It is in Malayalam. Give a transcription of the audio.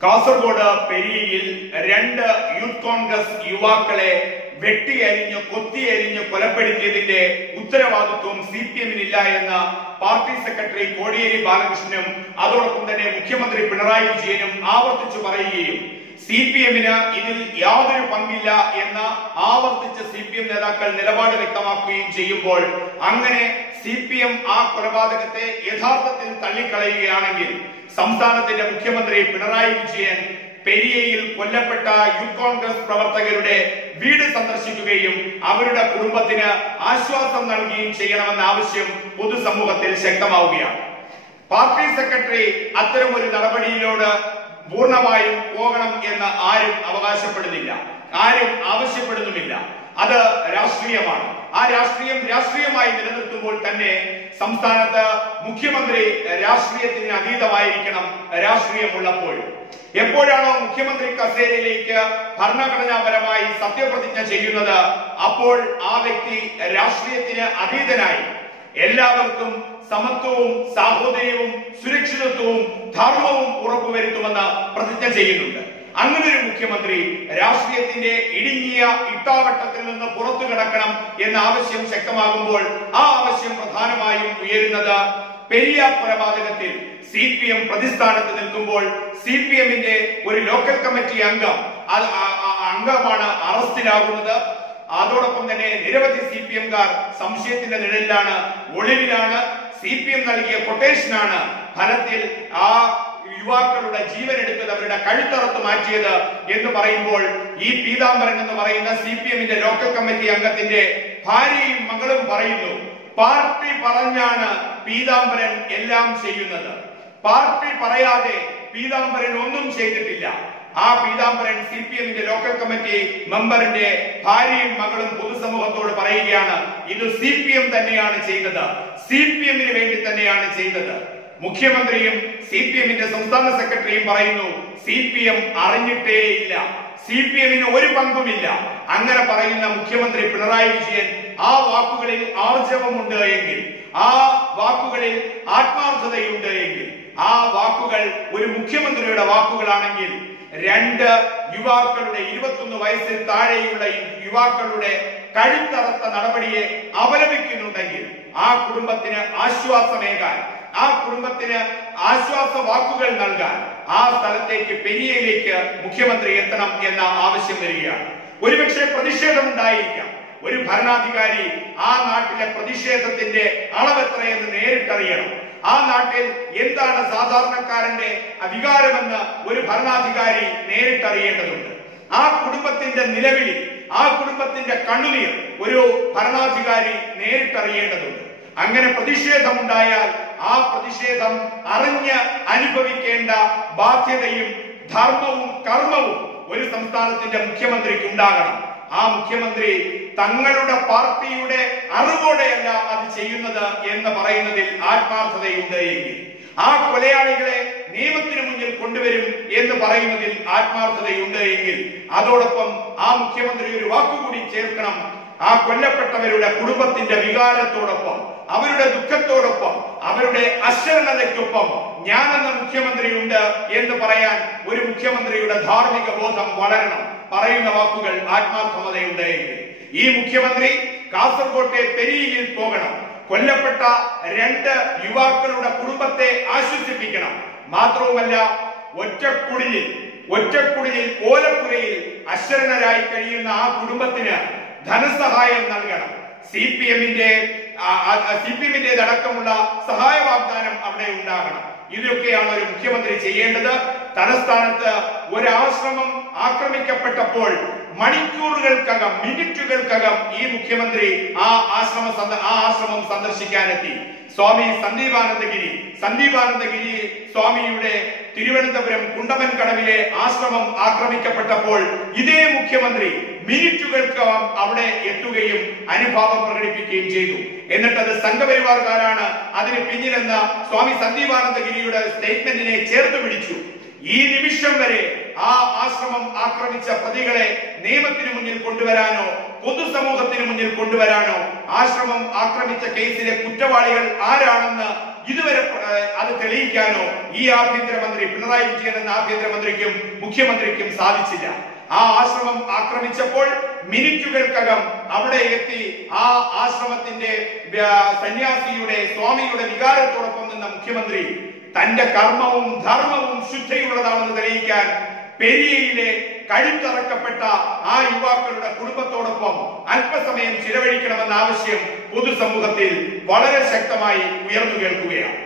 കാസർഗോഡ് പെരിയയിൽ രണ്ട് യൂത്ത് കോൺഗ്രസ് യുവാക്കളെ വെട്ടിയരിഞ്ഞ് കൊത്തിയരിഞ്ഞ് കൊലപ്പെടുത്തിയതിന്റെ ഉത്തരവാദിത്വം സി പി എമ്മിനില്ല എന്ന് പാർട്ടി സെക്രട്ടറി കോടിയേരി ബാലകൃഷ്ണനും അതോടൊപ്പം തന്നെ മുഖ്യമന്ത്രി പിണറായി വിജയനും ആവർത്തിച്ചു പറയുകയും സി പി എമ്മിന് ഇതിൽ യാതൊരു പങ്കില്ല എന്ന് ആവർത്തിച്ച് സി പി എം നേതാക്കൾ നിലപാട് വ്യക്തമാക്കുകയും ചെയ്യുമ്പോൾ അങ്ങനെ സി പി എം ആ കൊലപാതകത്തെ യഥാർത്ഥത്തിൽ തള്ളിക്കളയുകയാണെങ്കിൽ സംസ്ഥാനത്തിന്റെ മുഖ്യമന്ത്രി പിണറായി വിജയൻ പെരിയയിൽ കൊല്ലപ്പെട്ട യൂത്ത് കോൺഗ്രസ് പ്രവർത്തകരുടെ വീട് സന്ദർശിക്കുകയും അവരുടെ കുടുംബത്തിന് ആശ്വാസം നൽകുകയും ചെയ്യണമെന്ന ആവശ്യം പൊതുസമൂഹത്തിൽ ശക്തമാവുകയാണ്. പാർട്ടി സെക്രട്ടറി അത്തരം ഒരു നടപടിയിലോട് പൂർണമായും പോകണം എന്ന് ആരും അവകാശപ്പെടുന്നില്ല. ആരും ആവശ്യപ്പെടുന്നുമില്ല. അത് രാഷ്ട്രീയമാണ്. ആ രാഷ്ട്രീയം രാഷ്ട്രീയമായി നിലനിർത്തുമ്പോൾ തന്നെ സംസ്ഥാനത്ത് മുഖ്യമന്ത്രി രാഷ്ട്രീയത്തിന് അതീതമായിരിക്കണം രാഷ്ട്രീയമുള്ളപ്പോൾ. എപ്പോഴാണോ മുഖ്യമന്ത്രി കസേരയിലേക്ക് ഭരണഘടനാപരമായി സത്യപ്രതിജ്ഞ ചെയ്യുന്നത് അപ്പോൾ ആ വ്യക്തി രാഷ്ട്രീയത്തിന് അതീതനായി. എല്ലാവർക്കും സമത്വവും സാഹോദര്യവും സുരക്ഷിതത്വവും ധർമ്മവും ഉറപ്പുവരുത്തുമെന്ന് പ്രതിജ്ഞ ചെയ്യുന്നുണ്ട്. അങ്ങനെ ഒരു മുഖ്യമന്ത്രി രാഷ്ട്രീയത്തിന്റെ ഇടുങ്ങിയ ഇട്ടാവട്ടത്തിൽ നിന്ന് പുറത്തു കിടക്കണം എന്ന ആവശ്യം ശക്തമാകുമ്പോൾ ആ ആവശ്യം പ്രധാനമായും ഉയരുന്നത് പെരിയ കൊലപാതകത്തിൽ സി പി എം പ്രതിസ്ഥാനത്ത് നിൽക്കുമ്പോൾ സി പി എമ്മിന്റെ ഒരു ലോക്കൽ കമ്മിറ്റി അംഗം അംഗമാണ് അറസ്റ്റിലാകുന്നത്. അതോടൊപ്പം തന്നെ നിരവധി സി പി എംകാർ സംശയത്തിന്റെ നിഴലിലാണ് ഒളിവിലാണ്. സി പി എം നൽകിയ കൊട്ടേഷനാണ് ഫലത്തിൽ ആ യുവാക്കളുടെ ജീവൻ എടുത്തത് അവരുടെ കഴുത്തറത്ത് മാറ്റിയത് എന്ന് പറയുമ്പോൾ ഈ പീതാംബരൻ എന്ന് പറയുന്ന സി പി എമ്മിന്റെ ലോക്കൽ കമ്മിറ്റി അംഗത്തിന്റെ ഭാര്യയും മകളും പറയുന്നു പാർട്ടി പറഞ്ഞാണ് പീതാംബരൻ എല്ലാം ചെയ്യുന്നത്. പാർട്ടി പറയാതെ പീതാംബരൻ ഒന്നും ചെയ്തിട്ടില്ല. ആ പീതാംബരൻ സി പി എമ്മിന്റെ ലോക്കൽ കമ്മിറ്റി മെമ്പറിന്റെ ഭാര്യയും മകളും പൊതുസമൂഹത്തോട് പറയുകയാണ് ഇത് സി പി എം തന്നെയാണ് ചെയ്തത്. സി പി എമ്മിന് വേണ്ടി തന്നെയാണ് ചെയ്തത്. മുഖ്യമന്ത്രിയും സി പി എമ്മിന്റെ സംസ്ഥാന സെക്രട്ടറിയും പറയുന്നു സി പി എം അറിഞ്ഞിട്ടേയില്ല സി പി എമ്മിന് ഒരു പങ്കുമില്ല. അങ്ങനെ പറയുന്ന മുഖ്യമന്ത്രി പിണറായി വിജയൻ ആ വാക്കുകളിൽ ആർജവമുണ്ട് എങ്കിൽ ആ വാക്കുകളിൽ ആത്മാർത്ഥതയുണ്ട് എങ്കിൽ ആ വാക്കുകൾ ഒരു മുഖ്യമന്ത്രിയുടെ വാക്കുകളാണെങ്കിൽ രണ്ട് യുവാക്കളുടെ ഇരുപത്തൊന്ന് വയസ്സിൽ താഴെയുള്ള യുവാക്കളുടെ കഴുത്തറത്ത നടപടിയെ അപലപിക്കുന്നുണ്ടെങ്കിൽ ആ കുടുംബത്തിന് ആശ്വാസമേകാൻ ആ കുടുംബത്തിന് ആശ്വാസ വാക്കുകൾ നൽകാൻ ആ സ്ഥലത്തേക്ക് പെരിയയിലേക്ക് മുഖ്യമന്ത്രി എത്തണം എന്ന ആവശ്യം വരികയാണ്. ഒരുപക്ഷെ പ്രതിഷേധം ഉണ്ടായിരിക്കാം ഒരു ഭരണാധികാരി ആ നാട്ടിലെ പ്രതിഷേധത്തിന്റെ അളവെത്രയെന്ന് നേരിട്ടറിയണം. ആ നാട്ടിൽ എന്താണ് സാധാരണക്കാരന്റെ അധികാരമെന്ന് ഒരു ഭരണാധികാരി നേരിട്ടറിയേണ്ടതുണ്ട്. ആ കുടുംബത്തിന്റെ നിലവിളി ആ കുടുംബത്തിന്റെ കണ്ണുനീർ ഒരു ഭരണാധികാരി നേരിട്ടറിയേണ്ടതുണ്ട്. അങ്ങനെ പ്രതിഷേധം ഉണ്ടായാൽ ആ പ്രതിഷേധം അറിഞ്ഞ് അനുഭവിക്കേണ്ട ബാധ്യതയും ധർമ്മവും കർമ്മവും ഒരു സംസ്ഥാനത്തിന്റെ മുഖ്യമന്ത്രിക്ക് ഉണ്ടാകണം. ആ മുഖ്യമന്ത്രി തങ്ങളുടെ പാർട്ടിയുടെ അറിവോടെയല്ല അത് ചെയ്യുന്നത് എന്ന് പറയുന്നതിൽ ആത്മാർത്ഥതയുണ്ട് എങ്കിൽ ആ കൊലയാളികളെ നിയമത്തിന് മുന്നിൽ കൊണ്ടുവരും എന്ന് പറയുന്നതിൽ ആത്മാർത്ഥതയുണ്ട് എങ്കിൽ അതോടൊപ്പം ആ മുഖ്യമന്ത്രി ഒരു വാക്കുകൂടി ചേർക്കണം. ആ കൊല്ലപ്പെട്ടവരുടെ കുടുംബത്തിന്റെ വികാരത്തോടൊപ്പം അവരുടെ ദുഃഖത്തോടൊപ്പം അവരുടെ അശരണതയ്ക്കൊപ്പം ഞാനെന്ന മുഖ്യമന്ത്രിയുണ്ട് എന്ന് പറയാൻ ഒരു മുഖ്യമന്ത്രിയുടെ ധാർമ്മിക ബോധം വളരണം. പറയുന്ന വാക്കുകൾ ആത്മാർത്ഥമതയുണ്ട്. ഈ മുഖ്യമന്ത്രി കാസർകോട്ടെ പെരിയയിൽ പോകണം. കൊല്ലപ്പെട്ട രണ്ട് യുവാക്കളുടെ കുടുംബത്തെ ആശ്വസിപ്പിക്കണം. മാത്രവുമല്ല ഒറ്റക്കുടിയിൽ ഒറ്റക്കുടിയിൽ ഓലപ്പുരയിൽ അശരണരായി കഴിയുന്ന ആ കുടുംബത്തിന് ധനസഹായം നൽകണം. സി പി എമ്മിന്റെ സി പി എമ്മിന്റേതടക്കമുള്ള സഹായ വാഗ്ദാനം അവിടെ ഉണ്ടാകണം. ഇതൊക്കെയാണ് ഒരു മുഖ്യമന്ത്രി ചെയ്യേണ്ടത്. തലസ്ഥാനത്ത് ഒരാശ്രമം ആക്രമിക്കപ്പെട്ടപ്പോൾ മണിക്കൂറുകൾക്കകം മിനിറ്റുകൾക്കകം ഈ മുഖ്യമന്ത്രി ആ ആശ്രമ ആ ആശ്രമം സന്ദർശിക്കാനെത്തി. സ്വാമി സന്ദീപാനന്ദഗിരി സന്ദീപാനന്ദഗിരി സ്വാമിയുടെ തിരുവനന്തപുരം കുണ്ടമൻ കടവിലെ ആശ്രമം ആക്രമിക്കപ്പെട്ടപ്പോൾ ഇതേ മുഖ്യമന്ത്രി മിനിറ്റുകൾക്കകം അവിടെ എത്തുകയും അനുഭാവം പ്രകടിപ്പിക്കുകയും ചെയ്തു. എന്നിട്ട് അത് സംഘപരിവാർക്കാരാണ് അതിന് പിന്നിലെന്ന സ്വാമി സന്ദീപാനന്ദഗിരിയുടെ സ്റ്റേറ്റ്മെന്റിനെ ചേർത്ത് പിടിച്ചു. ഈ നിമിഷം വരെ ആ ആശ്രമം ആക്രമിച്ച പ്രതികളെ നിയമത്തിന് മുന്നിൽ കൊണ്ടുവരാനോ പൊതുസമൂഹത്തിന് മുന്നിൽ കൊണ്ടുവരാനോ ആശ്രമം ആക്രമിച്ച കേസിലെ കുറ്റവാളികൾ ആരാണെന്ന് ഇതുവരെ അത് തെളിയിക്കാനോ ഈ ആഭ്യന്തരമന്ത്രി പിണറായി വിജയൻ എന്ന ആഭ്യന്തരമന്ത്രിക്കും മുഖ്യമന്ത്രിക്കും സാധിച്ചില്ല. ആ ആശ്രമം ആക്രമിച്ചപ്പോൾ മിനിറ്റുകൾക്കകം അവിടെ എത്തി ആ ആശ്രമത്തിന്റെ സന്യാസിയുടെ സ്വാമിയുടെ വികാരത്തോടൊപ്പം നിന്ന മുഖ്യമന്ത്രി തന്റെ കർമ്മവും ധർമ്മവും തെളിയിക്കാൻ പെരിയയിലെ കഴുത്തറക്കപ്പെട്ട ആ യുവാക്കളുടെ കുടുംബത്തോടൊപ്പം അല്പസമയം ചിലവഴിക്കണമെന്ന ആവശ്യം പൊതുസമൂഹത്തിൽ വളരെ ശക്തമായി ഉയർന്നു കേൾക്കുകയാണ്.